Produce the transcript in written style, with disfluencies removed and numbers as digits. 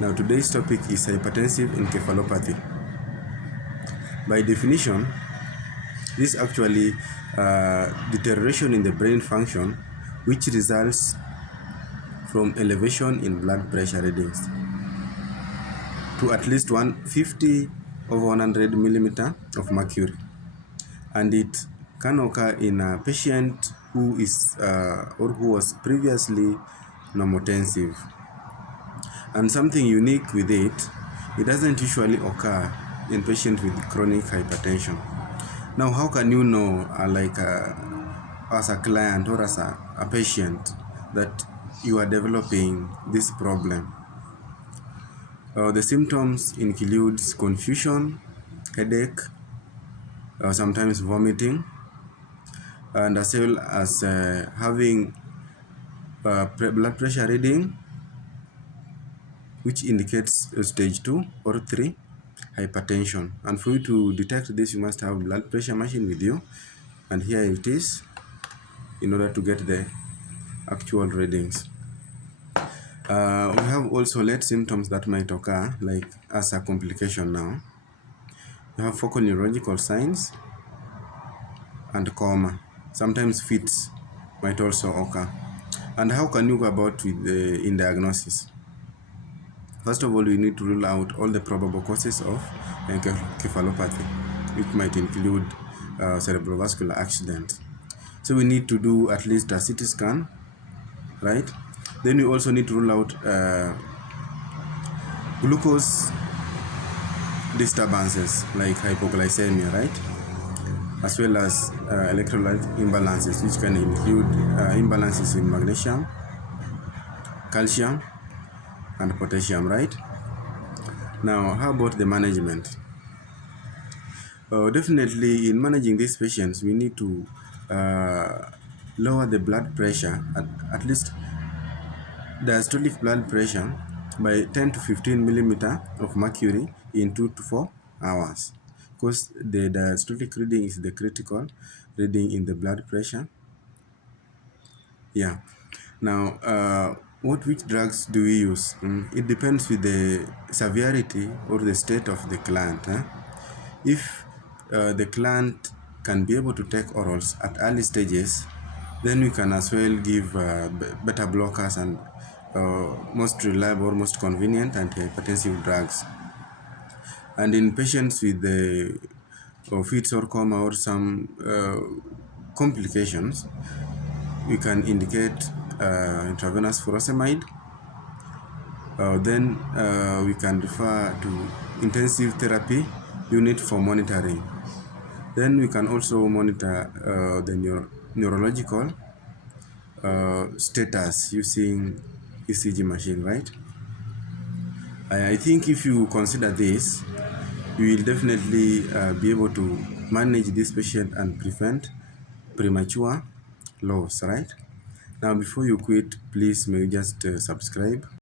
Now today's topic is hypertensive encephalopathy. By definition, this actually deterioration in the brain function which results from elevation in blood pressure readings to at least 150 over 100 millimeter of mercury, and it can occur in a patient who is or who was previously normotensive. And something unique with it doesn't usually occur in patients with chronic hypertension. Now, how can you know, as a client or as a patient, that you are developing this problem? The symptoms include confusion, headache, sometimes vomiting, and as well as having blood pressure reading which indicates stage 2 or 3 hypertension. And for you to detect this, you must have a blood pressure machine with you, and here it is in order to get the actual readings. We have also late symptoms that might occur, like as a complication now. You have focal neurological signs and coma. Sometimes fits might also occur. And how can you go about with in diagnosis? First of all, we need to rule out all the probable causes of encephalopathy, which might include cerebrovascular accident. So we need to do at least a CT scan, right? Then we also need to rule out glucose disturbances like hypoglycemia, right? As well as electrolyte imbalances, which can include imbalances in magnesium, calcium, and potassium, right? Now, how about the management? Definitely, in managing these patients, we need to lower the blood pressure, at least diastolic blood pressure, by 10 to 15 millimeter of mercury in 2 to 4 hours, because the diastolic reading is the critical reading in the blood pressure. Yeah. Now, which drugs do we use? It depends with the severity or the state of the client. If the client can be able to take orals at early stages, then we can as well give beta blockers and most reliable, most convenient antihypertensive drugs. And in patients with the fits or coma or some complications, we can indicate intravenous furosemide. Then we can refer to intensive therapy unit for monitoring. Then we can also monitor the neurological status using ECG machine, right? I think if you consider this, you will definitely be able to manage this patient and prevent premature loss, right? Now, before you quit, please may you just subscribe.